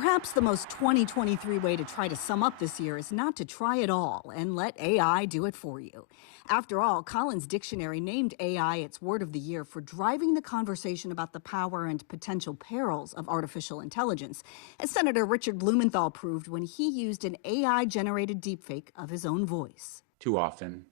Perhaps the most 2023 way to try to sum up this year is not to try it all and let AI do it for you. After all, Collins Dictionary named AI its word of the year for driving the conversation about the power and potential perils of artificial intelligence, as Senator Richard Blumenthal proved when he used an AI-generated deepfake of his own voice. Too often,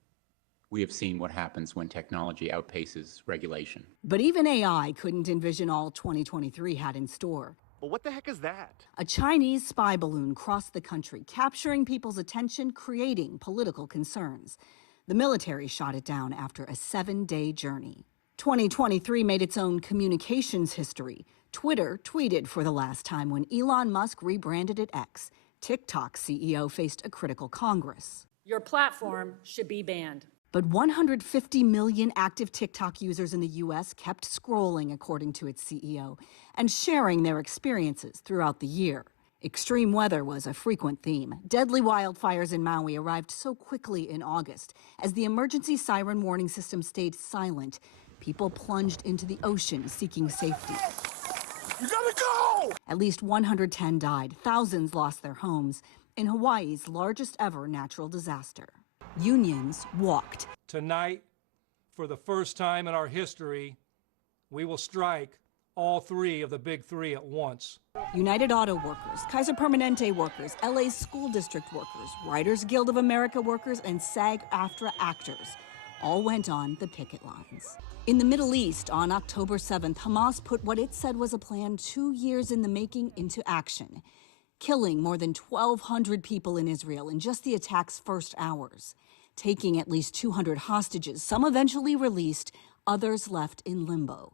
we have seen what happens when technology outpaces regulation. But even AI couldn't envision all 2023 had in store. But what the heck is that? A Chinese spy balloon crossed the country, capturing people's attention, creating political concerns. The military shot it down after a 7-day journey. 2023 made its own communications history. Twitter tweeted for the last time when Elon Musk rebranded it X. TikTok CEO faced a critical Congress. Your platform should be banned. But 150 million active TikTok users in the U.S. kept scrolling, according to its CEO, and sharing their experiences throughout the year. Extreme weather was a frequent theme. Deadly wildfires in Maui arrived so quickly in August. As the emergency siren warning system stayed silent, people plunged into the ocean seeking safety. You gotta go! At least 110 died. Thousands lost their homes in Hawaii's largest ever natural disaster. Unions walked. Tonight, for the first time in our history, we will strike all three of the big three at once. United Auto Workers, Kaiser Permanente workers, LA's school district workers, Writers Guild of America workers, and SAG-AFTRA actors all went on the picket lines. In the Middle East, on October 7th, Hamas put what it said was a plan 2 years in the making into action, killing more than 1,200 people in Israel in just the attack's first hours, taking at least 200 hostages, some eventually released, others left in limbo.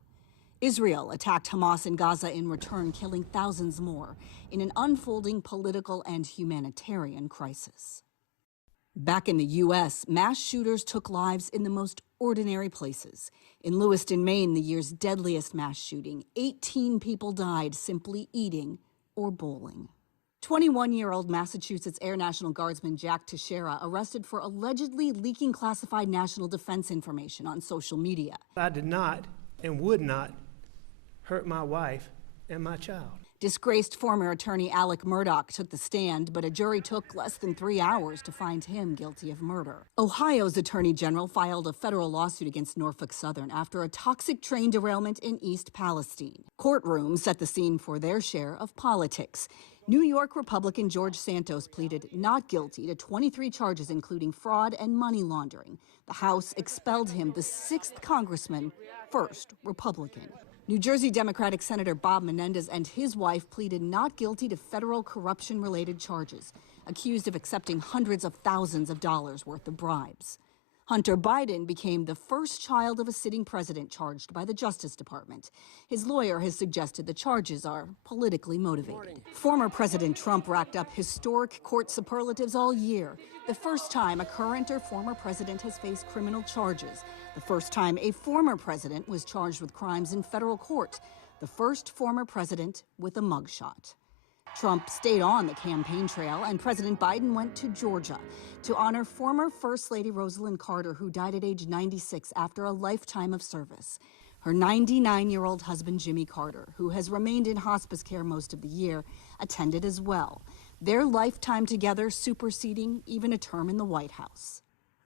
Israel attacked Hamas in Gaza in return, killing thousands more in an unfolding political and humanitarian crisis. Back in the U.S., mass shooters took lives in the most ordinary places. In Lewiston, Maine, the year's deadliest mass shooting, 18 people died simply eating or bowling. 21-year-old Massachusetts Air National Guardsman Jack Teixeira arrested for allegedly leaking classified national defense information on social media. I did not and would not hurt my wife and my child. Disgraced former attorney Alec Murdaugh took the stand, but a jury took less than 3 hours to find him guilty of murder. Ohio's attorney general filed a federal lawsuit against Norfolk Southern after a toxic train derailment in East Palestine. Courtrooms set the scene for their share of politics. New York Republican George Santos pleaded not guilty to 23 charges, including fraud and money laundering. The House expelled him, the 6th congressman, first Republican. New Jersey Democratic Senator Bob Menendez and his wife pleaded not guilty to federal corruption-related charges, accused of accepting hundreds of thousands of dollars worth of bribes. Hunter Biden became the first child of a sitting president charged by the Justice Department. His lawyer has suggested the charges are politically motivated. Former President Trump racked up historic court superlatives all year. The first time a current or former president has faced criminal charges. The first time a former president was charged with crimes in federal court. The first former president with a mugshot. Trump stayed on the campaign trail, and President Biden went to Georgia to honor former First Lady Rosalynn Carter, who died at age 96 after a lifetime of service. Her 99-year-old husband, Jimmy Carter, who has remained in hospice care most of the year, attended as well. Their lifetime together superseding even a term in the White House.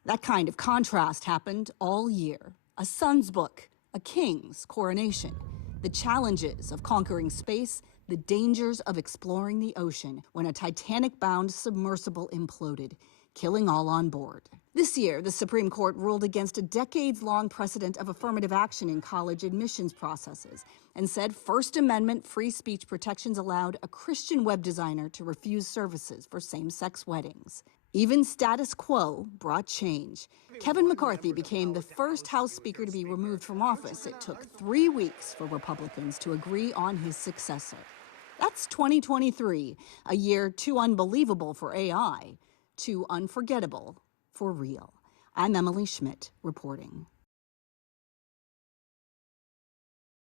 That kind of contrast happened all year. A son's book, a king's coronation, the challenges of conquering space, the dangers of exploring the ocean when a Titanic-bound submersible imploded, killing all on board. This year, the Supreme Court ruled against a decades-long precedent of affirmative action in college admissions processes and said First Amendment free speech protections allowed a Christian web designer to refuse services for same-sex weddings. Even status quo brought change. Kevin McCarthy became the first House Speaker to be removed from office. It took 3 weeks for Republicans to agree on his successor. That's 2023, a year too unbelievable for AI, too unforgettable for real. I'm Emily Schmidt reporting.